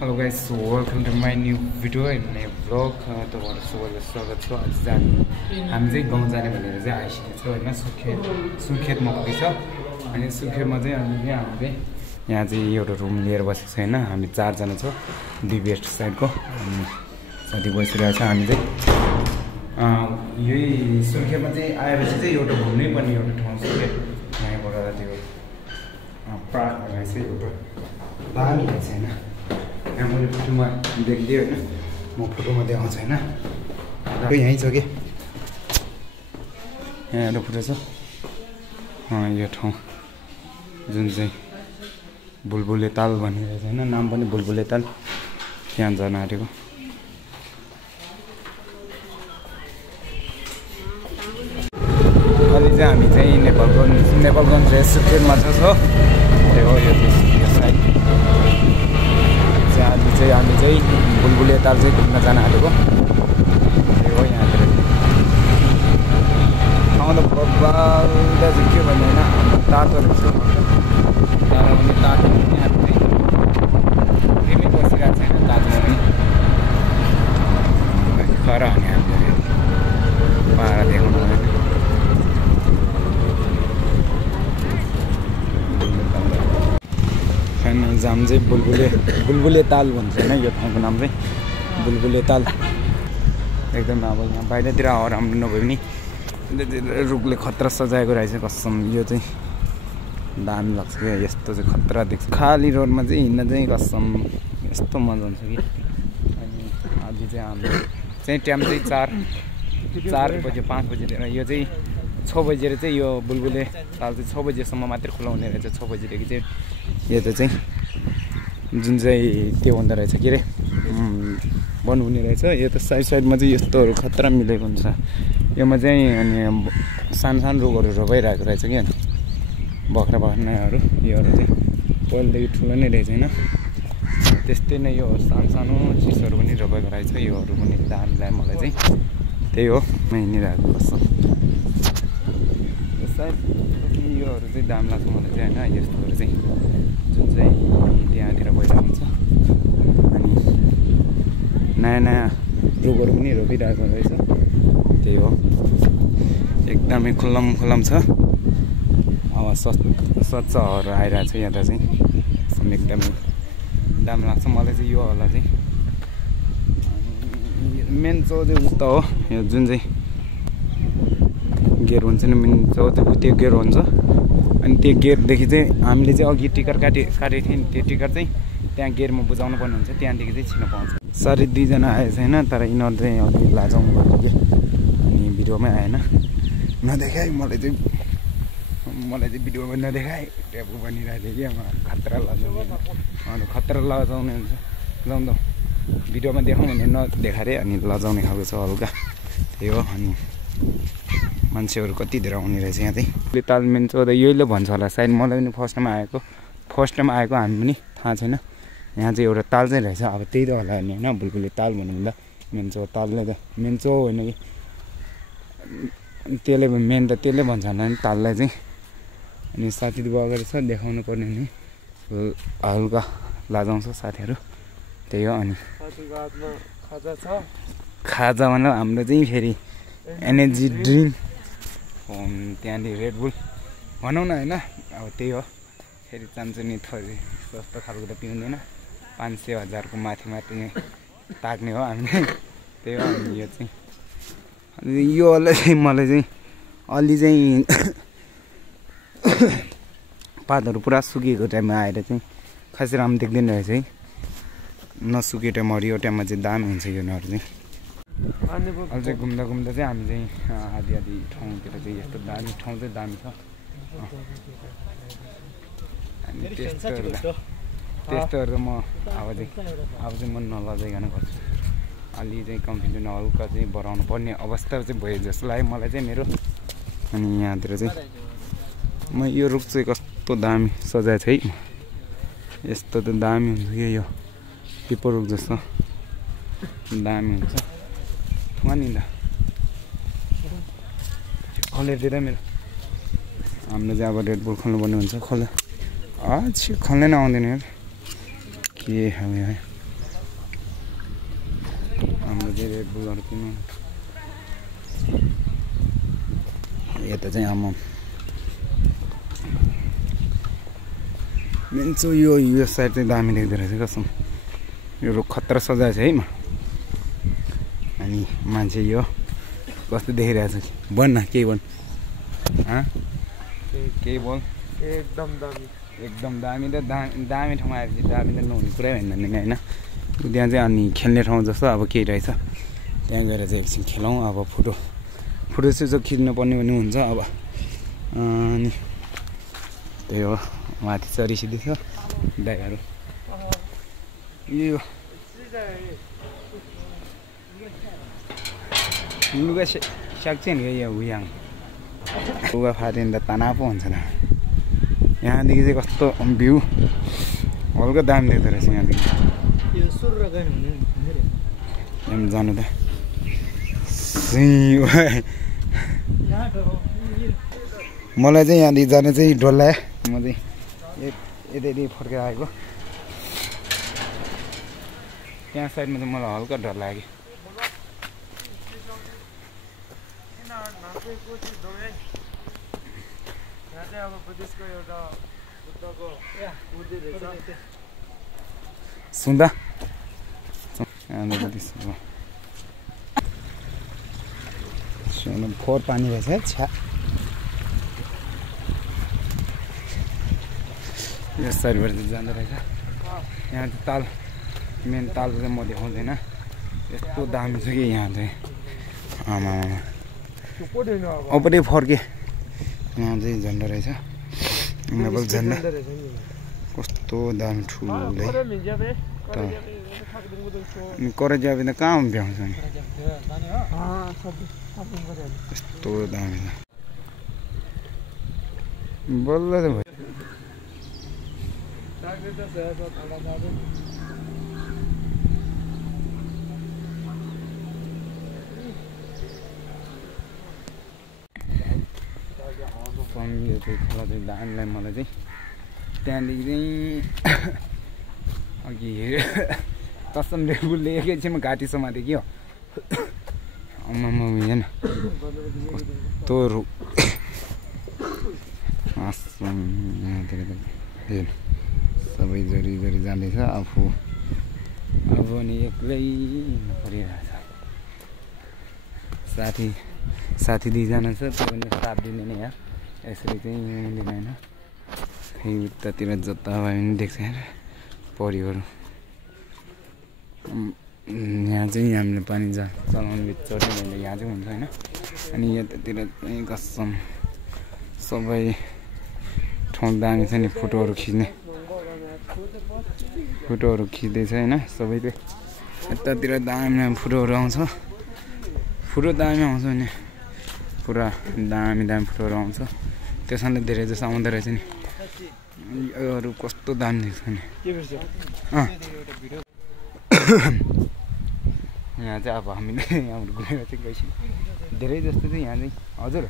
Hello guys, so welcome to my new video and vlog. तपाईहरु सबैलाई स्वागत छ। आज चाहिँ हामी चाहिँ गाउँ जाने भनेर चाहिँ आइसकेको छौं हैन। सुर्खेतमा पुगेछ अनि सुर्खेतमा चाहिँ हामीले यहाँ चाहिँ एउटा रुम लिएर बसेको छ हैन। हामी 4 जना छौं डिबेस्ट साइडको अनि साथी बसिरहेको छ। हामी चाहिँ यही सुर्खेतमा चाहिँ आएपछि चाहिँ एउटा घुम्नै पर्ने एउटा ठाउँ छ के यहाँबाट त्यो पार्क भएर चाहिँ एउटा दामी रहेछ हैन। यहाँ मैले फोटोमा देखिदिएँ होइन, म फोटोमा देखाउँछु होइन। यहीँ छ कि यहाँ एउटा फोटो छ। यो ठाउँ जुन चाहिँ बुलबुले ताल भनिरहेको छ होइन, नाम पनि बुलबुले ताल। त्यहाँ जान आँटेको। अहिले चाहिँ हामी चाहिँ नेपालगञ्ज सुर्खेतमा छ। त्यो हो यो साइड। आज चाहिँ हामी चाहिँ बुलबुले ताल चाहिँ घुम्न जान आँटेको। त्यही हो यहाँतिर ठाउँ त बब्बाल दाजु के भन्ने होइन, तातो रहेछ। तर पनि तातो यहाँ चाहिँ फेरि बसिरहेको छैन तातो पनि खरा हुने हामीले पारा देखाउनु भएन। जाम चाहिँ बुलबुले ताल भन्छ होइन यो ठाउँको नाम चाहिँ बुलबुले ताल। एकदम अब यहाँ बाहिरतिर हावा राम्रो नभए पनि रुखले खतरा सजाएको रहेछ कसम। यो चाहिँ दामी लाग्छ क्या, यस्तो चाहिँ खतरा देख्छ। खाली रोडमा चाहिँ हिँड्न चाहिँ कसम यस्तो मजा आउँछ कि। अनि आज चाहिँ हाम्रो चाहिँ टाइम चाहिँ 4 बजे 5 बजेतिर, यो चाहिँ 6 बजेर चाहिँ यो बुलबुले ताल चाहिँ 6 बजेसम्म मात्रै खुला हुने रहेछ। 6 बजेदेखि चाहिँ यो त चाहिँ जुन चाहिँ त्यो हुँदो रहेछ के अरे बन्द हुने रहेछ। यो त साइडमा चाहिँ यस्तोहरू खतरा मिलेको हुन्छ योमा चाहिँ। अनि सानो रुखहरू रोपाइरहेको रहेछ कि बख्राहरू योहरू चाहिँ पहिलेदेखि ठुलो नै रहेछ होइन। त्यस्तै नै यो सानो चिजहरू पनि रोपेको रहेछ। योहरू पनि दामी लाग्यो मलाई चाहिँ। त्यही हो म हिँडिरहेको कस्तो सायद योहरू चाहिँ दाम लाग्छ मलाई चाहिँ होइन। यस्तोहरू चाहिँ जुन चाहिँ त्यहाँतिर भइरहेको हुन्छ। अनि नयाँ रुखहरू पनि रोपिरहेको रहेछ। त्यही हो एकदमै खुल्लम छ। हावा स्वच्छ हावाहरू आइरहेको छ यहाँ त चाहिँ एकदमै दाम लाग्छ मलाई चाहिँ यो होला चाहिँ। मेन चौध उता हो यो जुन चाहिँ गेट हुन्छ नि, मेन चौध त्यो गेट हुन्छ। अनि त्यो गेटदेखि चाहिँ हामीले चाहिँ अघि टिकट काटेको थियौँ नि, त्यो टिकट चाहिँ त्यहाँ गेटमा बुझाउनु पर्ने हुन्छ। त्यहाँदेखि चाहिँ छिर्न पाउँछ। साह्रै 2 जना आएछ होइन, तर यिनीहरू चाहिँ अलिक लाजाउनु पर्यो कि। अनि भिडियोमै आएन, नदेखाए मलाई चाहिँ भिडियोमा नदेखाए ट्यापको बनिरहेको थियो कि खतरा लजाउने हुन्छ। जाउँ त भिडियोमा देखाउँ भने नदेखाएरै अनि लजाउने खालको छ हल्का। त्यही हो। अनि मान्छेहरू कति धेरै आउने रहेछ यहाँ चाहिँ। ताल मेन चौध यहीले भन्छ होला सायद। मलाई पनि फर्स्ट टाइम आएको हामी पनि थाहा छैन। यहाँ चाहिँ एउटा ताल चाहिँ रहेछ। अब त्यही त होला नि होइन, बुलबुले ताल भन्नु मेन चौ तालले त मेन चौ होइन कि त्यसले मेन त त्यसले भन्छ होला नि ताललाई चाहिँ। अनि साथी अगाडि छ देखाउनु पर्ने नि हल्का लाजाउँछ साथीहरू। त्यही हो। अनि खाजा भनेर हाम्रो चाहिँ फेरि एनर्जी ड्रिङ्क त्यहाँदेखि रेडबुल भनौँ न होइन। अब त्यही हो फेरि चान्चु नि थोरै जस्तो खालको त पिउँदैन। 500-1000 को माथि ताक्ने हो हामीले। त्यही हो। अनि यो चाहिँ यो चाहिँ मलाई चाहिँ अलि चाहिँ पातहरू पुरा सुकेको टाइममा आएर चाहिँ खासै राम्रो देख्दैन रहेछ है। नसुके टाइम हरियो टाइममा चाहिँ दामी हुन्छ योहरू चाहिँ। अझै घुम्दा चाहिँ हामी चाहिँ आधी ठाउँतिर चाहिँ यस्तो दामी ठाउँ चाहिँ दामी छ। अनि त्यस्तोहरू त म अब चाहिँ म नलजाइकन गर्छु। अलि चाहिँ कम्फिडेन्ट हल्का चाहिँ बढाउनु पर्ने अवस्था चाहिँ भयो जस्तो लाग्यो मलाई चाहिँ मेरो। अनि यहाँतिर चाहिँ म यो रुख चाहिँ कस्तो दामी सजाएको छ है। यस्तो त दामी हुन्छ कि यो पिपल रुख जस्तो दामी हुन्छ। नि त खोलेतिर मेरो हामीले चाहिँ अब रेडबुल खोल्नुपर्ने हुन्छ। खोल्दैन आउँदैन यार के हामी हाम्रो चाहिँ रेड बुलहरू किन्नु यता चाहिँ आम्मा मेन चाहिँ यो साइड चाहिँ दामी देख्दो रहेछ कसम यो रुख खतरा सजाएको छ है म अनि मान्छे यो कस्तो देखिरहेको छ भन् न केही भन् केही बोल एकदम दामी त दामी ठाउँमा आएपछि दामी त नहुने कुरै होइन नि होइन त्यहाँ चाहिँ अनि खेल्ने ठाउँ जस्तो अब केही रहेछ त्यहाँ गएर चाहिँ एकछिन खेलौँ अब फोटो चाहिँ खिच्नु पर्ने पनि हुन्छ अब अनि त्यही हो माथि चरिसिँदै छ दाइहरू यो लुगा सक्छ नि यो उयाङ लुगा फाट्यो भने त तनाव पो हुन्छ त यहाँदेखि चाहिँ कस्तो भ्यू हल्का दामी देख्दो रहेछ यहाँदेखि जानु त मलाई चाहिँ यहाँदेखि जाने चाहिँ डर लाग्यो म चाहिँ यतै फर्केर आएको त्यहाँ साइडमा चाहिँ मलाई हल्का डर लाग्यो सुन्दा फोहोर पानी रहेछ छ्या यो साइडबाट चाहिँ जाँदो रहेछ यहाँ चाहिँ ताल मेन ताल चाहिँ म देखाउँदैन यस्तो दामी छ कि यहाँ चाहिँ आमा अपट्टि फर्के यहाँ चाहिँ झन्डा रहेछ नेपाल झन्डा कस्तो दामी ठुलै कराइजाबे त कहाँ भ्याउँछ नि यस्तो दामी छ बल्ल त भयो यो चाहिँ खोला चाहिँ दामीलाई मलाई चाहिँ त्यहाँदेखि चाहिँ अघि हेऱ्यो कसम रेगुलले एकैछिनमा घाँटीसम्म थियो कि हो आम्मामा हेर्न कस्तो रुख यहाँतिर त हेर्नु सबै जरी जाँदैछ आफू अब नि एक्लै परिरहेछ साथी दुईजना छ त्यो पनि साथ दिने नै यार यसरी चाहिँ हुँदैन होइन खै उतातिर जता भए पनि देख्छ यार परिहरू यहाँ चाहिँ हामीले पानी चलाउनु बिचरा भने यहाँ चाहिँ हुन्छ होइन अनि यतातिर चाहिँ कसम सबै ठाउँ दामी छ नि फोटोहरू खिच्दैछ होइन सबैले यतातिर दामी फोटोहरू आउँछ फोटो दामी आउँछ नि पुरा दामी फोटोहरू आउँछ त्यसैले धेरै जस्तो आउँदो रहेछ नि योहरू कस्तो दामी देख्छ नि यहाँ चाहिँ अब हामीले यहाँबाट घुमेर चाहिँ गइसक्यो धेरै जस्तो चाहिँ यहाँ चाहिँ हजुर